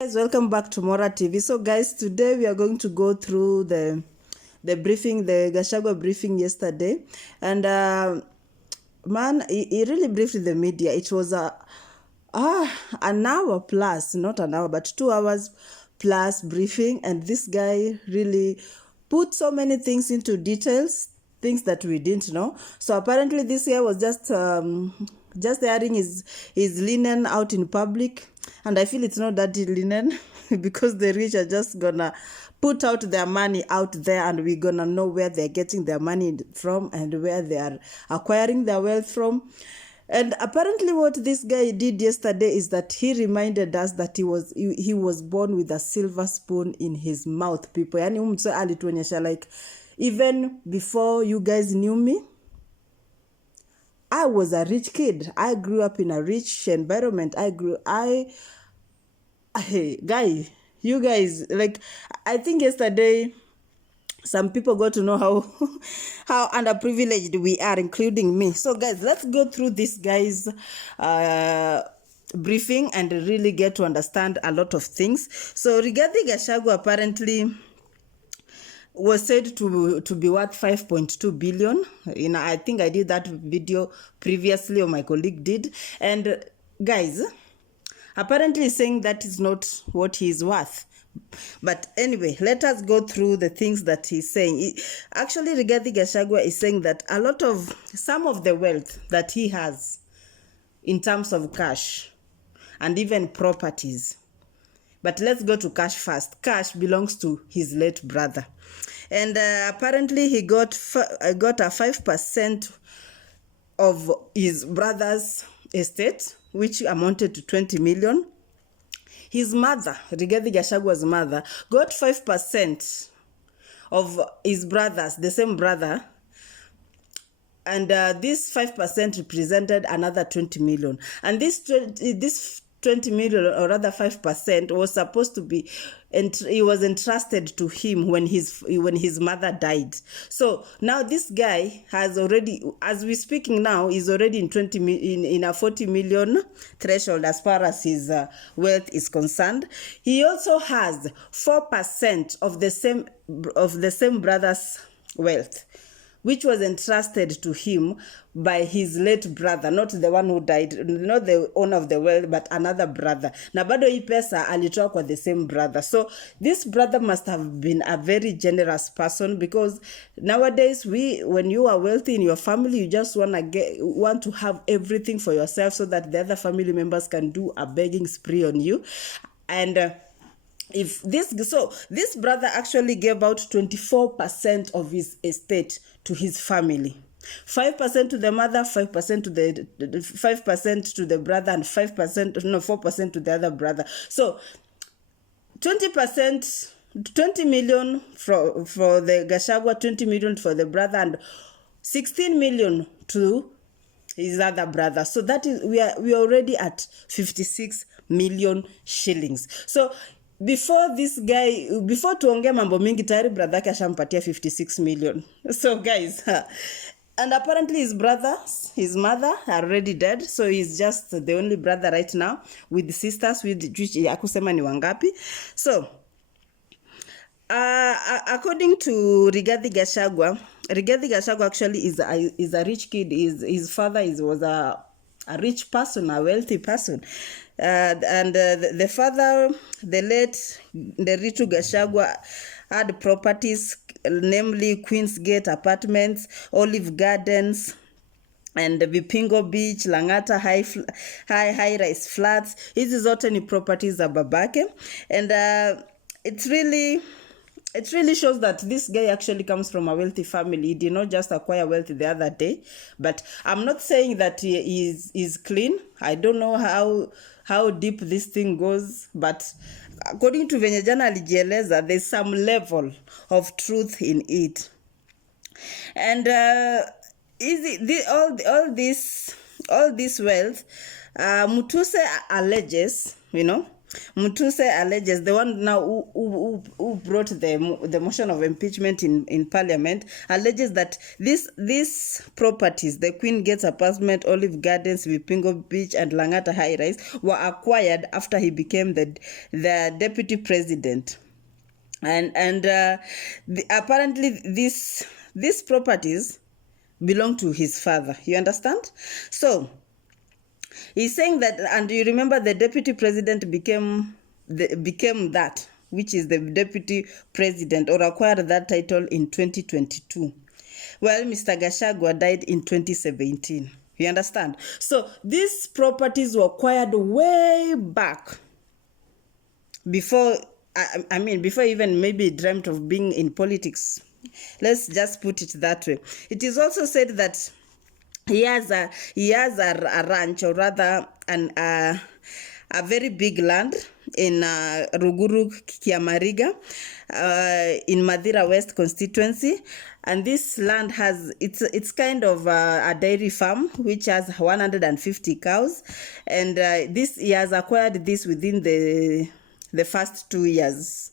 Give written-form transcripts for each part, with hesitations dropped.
Guys, welcome back to Mora TV. So guys, today we are going to go through the briefing, the Gachagua briefing yesterday, and man, he really briefed the media. It was an hour plus, not an hour, but 2 hours plus briefing, and this guy really put so many things into details, things that we didn't know. So apparently this guy was just airing his linen out in public, and I feel it's not dirty linen because the rich are just gonna put out their money out there, and we're gonna know where they're getting their money from and where they are acquiring their wealth from. And apparently what this guy did yesterday is that he reminded us that he was born with a silver spoon in his mouth, people. Yani umse alituonyesha like, even before you guys knew me, I was a rich kid. I grew up in a rich environment. Hey, you guys, like, I think yesterday some people got to know how underprivileged we are, including me. So guys, let's go through this guy's briefing and really get to understand a lot of things. So Rigathi Gachagua apparently was said to be worth 5.2 billion. I think I did that video previously, or my colleague did. And guys, apparently saying that is not what he is worth. But anyway, let us go through the things that he's saying. Actually, Rigathi Gachagua is saying that some of the wealth that he has in terms of cash and even properties. But let's go to cash first. Cash belongs to his late brother. And apparently he got a 5% of his brother's estate, which amounted to 20 million. His mother, Rigathi Gachagua's mother, got 5% of his brother's, the same brother. And this 5% represented another 20 million. And this 20 million, or rather 5%, was supposed to be, and it was entrusted to him when his mother died. So now this guy has already, as we're speaking now, is already in a 40 million threshold as far as his wealth is concerned. He also has 4% of the same brother's wealth, which was entrusted to him by his late brother, not the one who died, not the owner of the wealth, but another brother. Na bado hii pesa alitoa kwa the same brother. So this brother must have been a very generous person, because nowadays when you are wealthy in your family, you just want to have everything for yourself so that the other family members can do a begging spree on you. And this brother actually gave out 24% of his estate to his family. 5% to the mother, 5% to the brother, and 4% to the other brother. So 20%, 20 million for the Gachagua, 20 million for the brother, and 16 million to his other brother. So that is, we are already at 56 million shillings. So before tuongea mambo mingi, tayari brother yake ashampatia 56 million. So guys, and apparently his mother are already dead, so he's just the only brother right now with sisters, with which akusema ni wangapi. So according to Rigathi Gachagua actually is a rich kid. His father was a rich person, a wealthy person. And the father, the late Nderitu Gachagua, had properties, namely Queen's Gate Apartments, Olive Gardens, and Vipingo Beach, Langata high-rise flats. Hizi zote ni properties za babake. And it really shows that this guy actually comes from a wealthy family. He did not just acquire wealth the other day. But I'm not saying that he is clean. I don't know how deep this thing goes, but according to venye jana alijieleza, there's some level of truth in it. And all this wealth, Mutuse alleges, Mutuse alleges, the one now who brought the motion of impeachment in parliament, alleges that these properties, the Queen Gates apartment, Olive Gardens, Vipingo Beach, and Langata High Rise, were acquired after he became the deputy president. And apparently these properties belong to his father. You understand? So he's saying that, and you remember the deputy president became that, which is the deputy president, or acquired that title in 2022. Well, Mr. Gachagua died in 2017. You understand? So these properties were acquired way back before, I mean, before even maybe dreamt of being in politics. Let's just put it that way. It is also said that he has a ranch, or rather a very big land in Ruguru Kiamariga, in Madira West constituency, and this land has it's kind of a dairy farm which has 150 cows, and he has acquired this within the first 2 years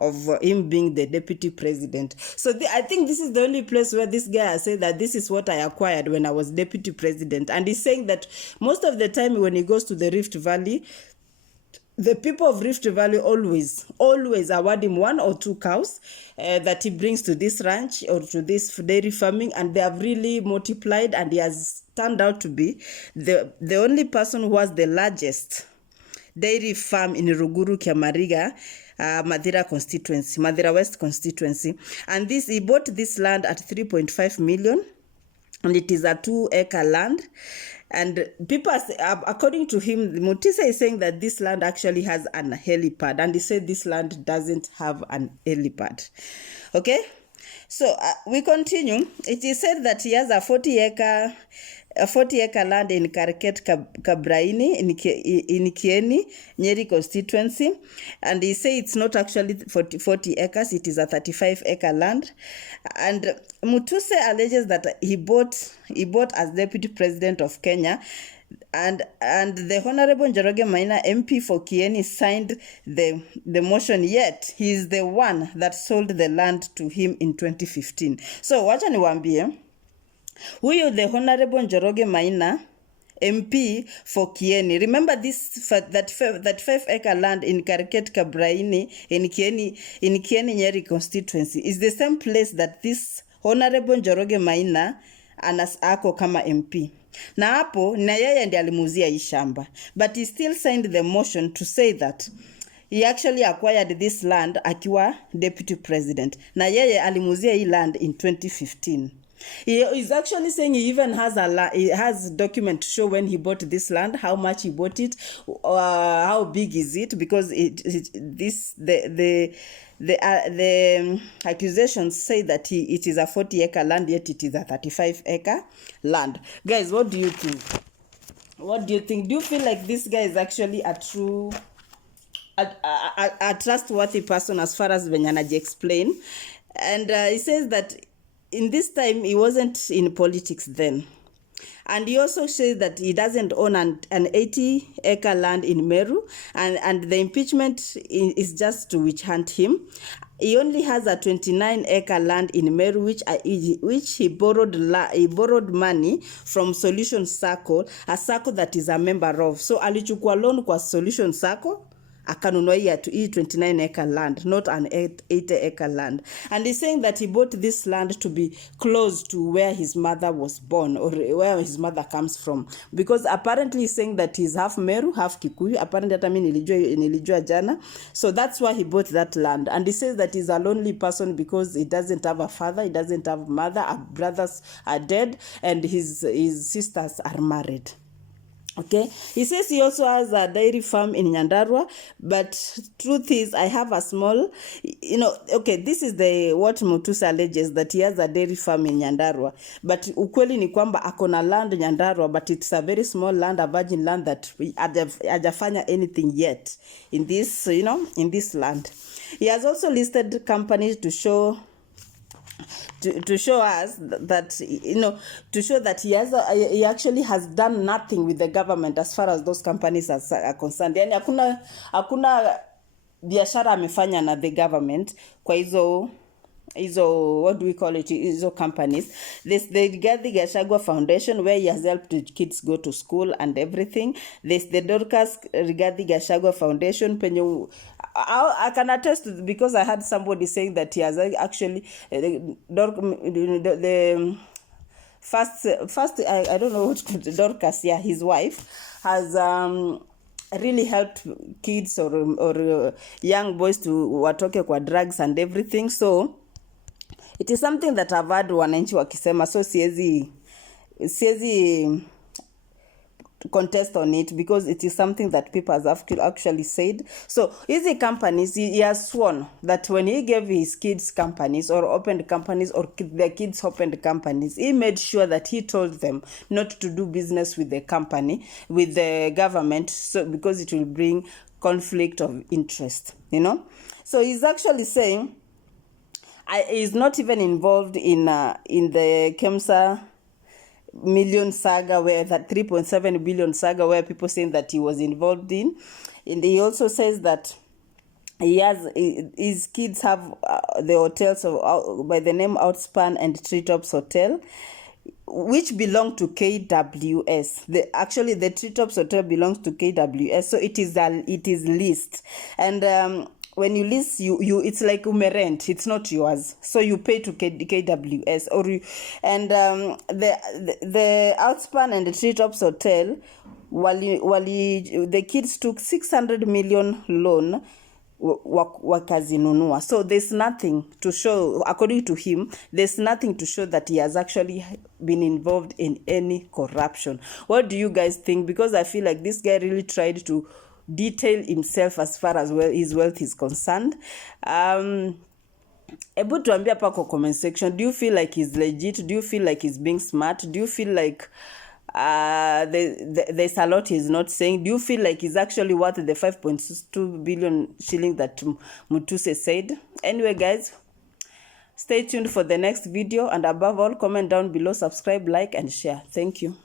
of him being the deputy president. So I think this is the only place where this guy has said that this is what I acquired when I was deputy president. And he's saying that most of the time when he goes to the Rift Valley, the people of Rift Valley always award him 1 or 2 cows that he brings to this ranch or to this dairy farming, and they have really multiplied, and he has turned out to be the only person who has the largest dairy farm in Ruguru Kiamariga, Madira West constituency. And he bought this land at 3.5 million, and it is a 2-acre land. And people, according to him, Mutise is saying that this land actually has an helipad, and he said this land doesn't have an helipad. Okay, so we continue. It is said that he has a 40-acre land in Karket Kabraini in Kieni, Nyeri constituency. And he say it's not actually 40 acres, it is a 35-acre land. And Mutuse alleges that he bought as deputy president of Kenya, and the Honorable Njoroge Maina MP for Kieni signed the motion, yet he is the one that sold the land to him in 2015. So wacha niwaambie, huyu the Honorable Njoroge Maina MP for Kieni. Remember that 5-acre land in Karket Kabraini in Kieni Nyeri constituency is the same place that this Honorable Njoroge Maina ako kama MP. Na hapo na yeye ndiye alimuzia hii shamba, but he still signed the motion to say that he actually acquired this land akiwa deputy president, na yeye alimuzia hii land in 2015. He is actually saying he even has document to show when he bought this land, how much he bought it, how big is it, because the accusations say that it is a 40-acre land, yet it is a 35-acre land. Guys, what do you think? What do you think? Do you feel like this guy is actually a trustworthy person as far as Venyanaji explain? And he says that in this time he wasn't in politics then. And he also says that he doesn't own an 80-acre land in Meru, and the impeachment is just to witch hunt him. He only has a 29-acre land in Meru, which he borrowed money from Solution Circle, a circle that is a member of. So alichukua loan kwa Solution Circle, akanunua hii 29-acre land, not an 80-acre land. And he's saying that he bought this land to be close to where his mother was born, or where his mother comes from. Because apparently he's saying that he's half Meru, half Kikuyu. Apparently hata mimi nilijua jana. So that's why he bought that land. And he says that he's a lonely person because he doesn't have a father, he doesn't have a mother, our brothers are dead, and his sisters are married. Okay, he says he also has a dairy farm in Nyandarua, but truth is, I have a small, okay, this is what Mutuse alleges, that he has a dairy farm in Nyandarua, but ukweli ni kwamba akona land Nyandarua, but it's a very small land, a virgin land that hajafanya anything yet in this, in this land. He has also listed companies to show to show us that, to show that he actually has done nothing with the government as far as those companies are concerned. Yani hakuna biashara amefanya na the government kwa hizo, what do we call it, hizo companies. There's the Gachagua Foundation, where he has helped kids go to school and everything. There's the Dorcas Gachagua Foundation, I can attest to, because I had somebody saying that he has actually the first I don't know what Dorcas, yeah, his wife has really helped kids or young boys to watoke kwa drugs and everything. So it is something that I've heard wananchi wakisema, so siezi contest on it, because it is something that people have actually said. So easy companies, he has sworn that when he gave his kids companies or opened companies or their kids opened companies, he made sure that he told them not to do business with the company, with the government, so because it will bring conflict of interest, So he's actually saying he's not even involved in the KEMSA million saga, where that 3.7 billion saga, where people saying that he was involved in. And he also says that his kids have the hotels by the name Outspan and Treetops Hotel, which belong to KWS. The Treetops Hotel belongs to KWS, so it is leased. And when you lease, you it's like umerent, it's not yours, so you pay to KWS and the Outspan and the Treetops Hotel, the kids took 600 million loan wakazinunua. So there's nothing to show, according to him, there's nothing to show that he has actually been involved in any corruption. What do you guys think? Because I feel like this guy really tried to detail himself as far as his wealth is concerned. Able to ambia pa kwa comment section, do you feel like he's legit? Do you feel like he's being smart? Do you feel like there's a lot he's not saying? Do you feel like he's actually worth the 5.2 billion shillings that Mutuse said? Anyway, guys, stay tuned for the next video, and above all, comment down below, subscribe, like, and share. Thank you.